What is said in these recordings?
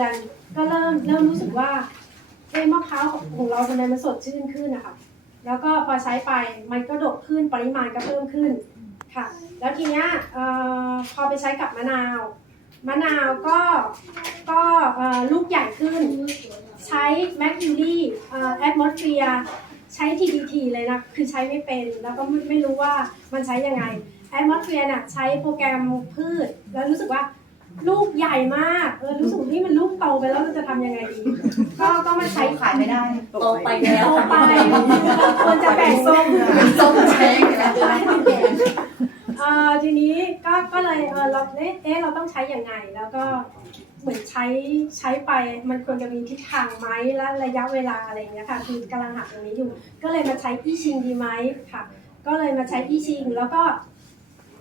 อน ก็เริ่มเริ่มรู้สึกว่าเอ้มะพร้าวของของเราทำไมมันสดชื่นขึ้นนะคะแล้วก็พอใช้ไปมันก็ดกขึ้นปริมาณก็เพิ่มขึ้นค่ะ แล้วทีเนี้ยพอไปใช้กับมะนาว มะนาวก็ก็ลูกใหญ่ขึ้น ใช้แมคคิวรี่แอดมอสเฟียใช้ TDT เลยนะ คือใช้ไม่เป็น แล้วก็ไม่ไม่รู้ว่ามันใช้ยังไงแอดมอสเฟียน่ะใช้โปรแกรมพืช แล้วรู้สึกว่า ลูกใหญ่มากเออรู้สึกนี่มันลูกโตไปแล้วเราจะทำยังไงดีก็ก็มาใช้ขายไม่ได้โตไปแล้วโตไปควรจะแบ่งส้มส้มแช้งแล้วเอ่อทีนี้ก็ก็เลยเออเราเอ๊ะเอ๊ะเราต้องใช้ยังไงแล้วก็เหมือนใช้ใช้ไปมันควรจะมีทิศทางไหมและระยะเวลาอะไรอย่างเงี้ยค่ะคือกำลังหาตรงนี้อยู่ ก็เลยมาใช้อีชิงดีไหมค่ะ ก็เลยมาใช้อีชิงแล้วก็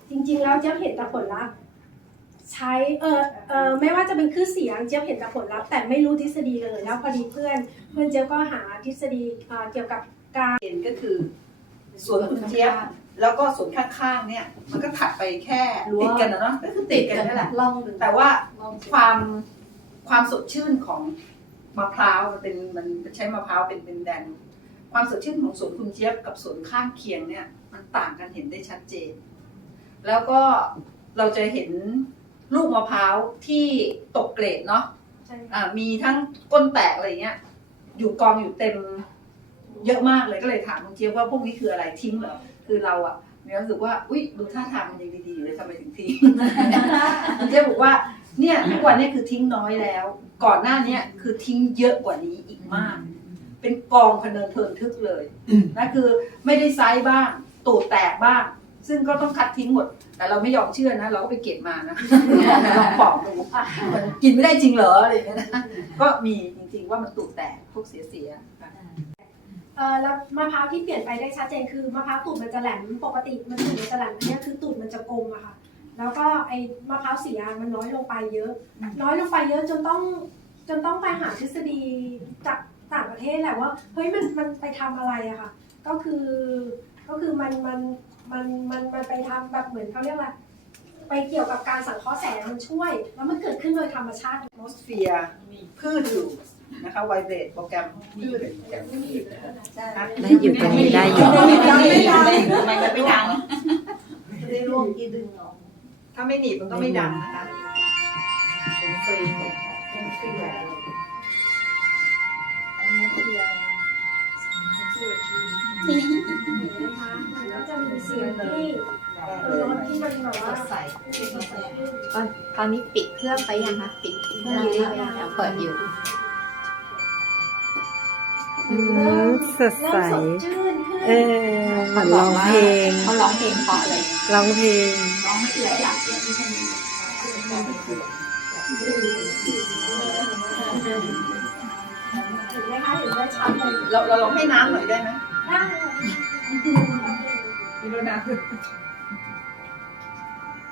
จริง ๆ แล้วเจ๊ยบเห็นแต่ผลลัพธ์ ใช้เออเออไม่ว่าจะเป็นคลื่นเสียงเจ๊ยบเห็นแต่ผลลัพธ์แต่ไม่รู้ทฤษฎีเลยแล้วพอดีเพื่อน เพื่อนเจ๊ยบก็หาทฤษฎีเอ่อเกี่ยวกับการเห็นก็คือสวนคุณเจี๊ยบแล้วก็สวนข้างๆเนี่ย มันก็ถัดไปแค่ติดกันนะเนาะก็คือติดกันนั่นแหละลองดูแต่ว่าลองความความสดชื่นของมะพร้าวมันเป็นมันใช้มะพร้าวเป็นเป็นแดน ความสดชื่นของสวนคุณเจี๊ยบกับสวนข้างเคียงเนี่ย มันต่างกันเห็นได้ชัดเจน แล้วก็เราจะเห็น ลูกมะพร้าวที่ตกเกรดเนาะใช่อ่ามีทั้งก้นแตกอะไรเงี้ย อยู่กองอยู่เต็ม เยอะมากเลยก็เลยถามคุณเจี๊ยบว่าพวกนี้คืออะไรทิ้งเหรอคือเราอะมีความรู้สึกว่าอุ้ยดูท่าทางมันยังดีๆอยู่เลยทำไมถึงทิ้งคุณเจี๊ยบบอกว่าเนี่ยทุกวันเนี้คือทิ้งน้อยแล้ว ก่อนหน้าเนี้ยคือทิ้งเยอะกว่านี้อีกมาก เป็นกองพะเนินเทินทึกเลยนะคือไม่ได้ไซส์บ้าง ตูดแตกบ้าง ซึ่งก็ต้องคัดทิ้งหมด แต่เราไม่ยอมเชื่อนะ เราก็ไปเก็บมานะลองปอกดูมันกินไม่ได้จริงเหรออะไรอย่างเงี้ยนะก็มีจริงๆว่ามันตูดแตกพวกเสียๆค่ะเออแล้วมะพร้าวที่เปลี่ยนไปได้ชัดเจนคือมะพร้าวตูดมันจะแหลมปกติมันตูดมันจะแหลมอันเนี้ยคือตูดมันจะกลมอะค่ะ แล้วก็ไอ้มะพร้าวเสียมันน้อยลงไปเยอะ น้อยลงไปเยอะจนต้องจนต้องไปหาทฤษฎีจากต่างประเทศแหละว่าเฮ้ยมันมันไปทำอะไรอะค่ะ ก็คือก็คือมันมัน มันมันมันไปทำแบบเหมือนเขาเรียกว่า ไปเกี่ยวกับการสังเคราะห์แสงมันช่วย แล้วมันเกิดขึ้นโดยธรรมชาติ โมสเฟียร์พืชอยู่นะคะไวเบรดโปรแกรมพืชอย่างนี้นะคะได้อยู่ตรงนี้ได้อยู่ทำไมมันไม่ดังจะได้ร่วมที่ดึงเนาะถ้าไม่หนีบมันก็ไม่ดังนะคะเป็นฟรีเป็นฟรีแหละเห็นไหมคะมันก็ จะมีเสียงที่เออรถที่มันแบบว่าใส่ตอนตอนนี้ปิดเครื่องไปยังคะปิดเครื่องอยู่หรือยังเปิดอยู่อืมสดใสเริ่มสดชื่นขึ้นเออเหมือนร้องเพลงเขาร้องเพลงเพราะเลยร้องเพลงร้องไม่เอื่อยอะถึงไหมคะถึงได้ชัดเลยเราเราลองให้น้ำหน่อยได้ไหมได้ค่ะมีรด น้ำ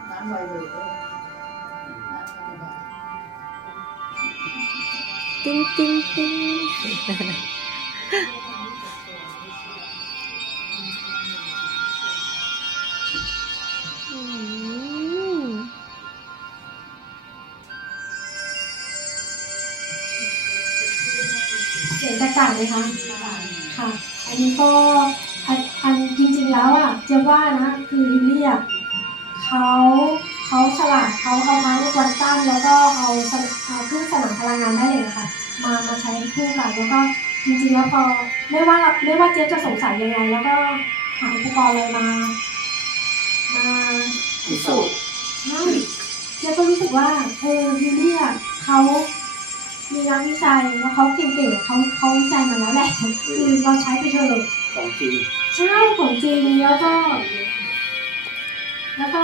น้ำไวเบรดติ้งติ้งติ้งเสียงแตกต่างไหมคะค่ะ อันนี้ก็ อันอันจริงๆแล้วอะเจะว่านะคือลิเลียเขาเขาฉลาดเขาเอาทั้งควอนตัมแล้วก็เอาสนเอาเครื่องสนามพลังงานแม่เหล็กอะค่ะมามาใช้คู่กันแล้วก็จริงๆแล้วพอไม่ว่าเราไม่ว่าเจ๊ยบจะสงสัยยังไง แล้วก็หาอุปกรณ์อะไรมามาพิสูจน์ใช่เจ๊ก็รู้สึกว่าเออลิเลียเขามีงานวิจัยแล้วเขาเก่งๆเขาเขาวิจัยมาแล้วแหละคือเราใช้ไปเถอะของจริง ใช่ของจริงแล้วก็ แล้วก็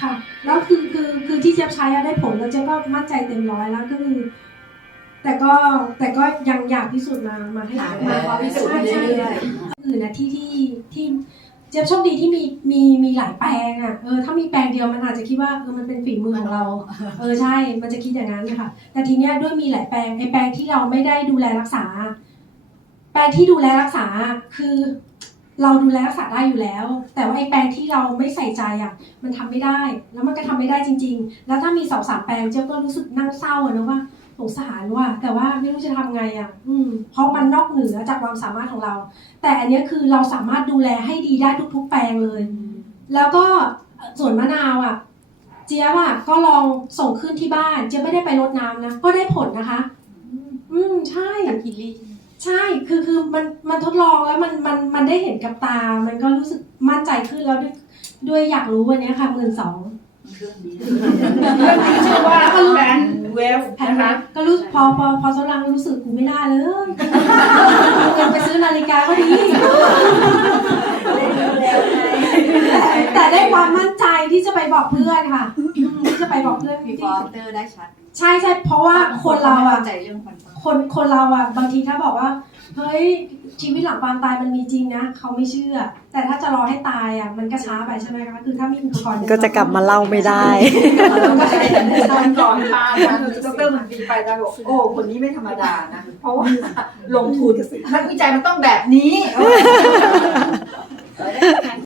ค่ะ แล้วคือคือคือที่เจ๊ยบใช้อะได้ผลแล้วเจ๊ยบก็มั่นใจเต็มร้อยแล้วก็คือ แต่ก็แต่ก็ยังอยากพิสูจน์มามาให้หามาความพิสูจน์ใช่ใช่เรื่อยอื่นนะที่ที่ที่เจ๊ยบโชคดีที่มีมีมีหลายแปลงอะเออถ้ามีแปลงเดียวมันอาจจะคิดว่าเออมันเป็นฝีมือของเรา เออใช่ มันจะคิดอย่างนั้นนะคะแต่ทีเนี้ยด้วยมีหลายแปลงไอ้แปลงที่เราไม่ได้ดูแลรักษา แปลงที่ดูแลรักษาคือ เราดูแลรักษาได้อยู่แล้ว แต่ว่าไอ้แปลงที่เราไม่ใส่ใจอะ มันทำไม่ได้ แล้วมันก็ทำไม่ได้จริง ๆ แล้วถ้ามีสองสามแปลงเจ๊ก็รู้สึกนั่งเศร้าอะนะว่าสงสารว่า แต่ว่าไม่รู้จะทำไงอะ อืม เพราะมันนอกเหนือจากความสามารถของเรา แต่อันนี้คือเราสามารถดูแลให้ดีได้ทุก ๆ แปลงเลย แล้วก็ส่วนมะนาวอะ เจี๊ยบอะก็ลองส่งขึ้นที่บ้าน เจี๊ยบไม่ได้ไปรดน้ำนะ ก็ได้ผลนะคะ อืมใช่กับกิลลี่ ใช่ คือคือมันมันทดลองแล้วมันมันมันได้เห็นกับตา มันก็รู้สึกมั่นใจขึ้นแล้วด้วยด้วยอยากรู้วันเนี้ยค่ะหมื่นสองเรื่องนี้ชื่อว่าแบรนด์เวฟแผ่นนะคะก็รู้พอพอพอทดลองรู้สึกกูไม่น่าเลยเงินไปซื้อนาฬิกาก็ดี แต่ได้ความมั่นใจที่จะไปบอกเพื่อนค่ะอืมที่จะไปบอกเพื่อนมีฟอร์เตอร์ได้ชัด ใช่ใช่เพราะว่าคนเราอะใจเรื่องฟันฟันคนคนเราอะบางทีถ้าบอกว่า เฮ้ยชีวิตหลังความตายมันมีจริงนะเขาไม่เชื่อ แต่ถ้าจะรอให้ตายอะมันก็ช้าไปใช่ไหมคะคือถ้ามีอุปกรณ์ก็จะกลับมาเล่าไม่ได้มันก็จะได้แต่ตอนก่อนพานะดรมันปีไปแล้วบอกโอ้คนนี้ไม่ธรรมดานะ เพราะว่าลงทุนนักวิจัยมันต้องแบบนี้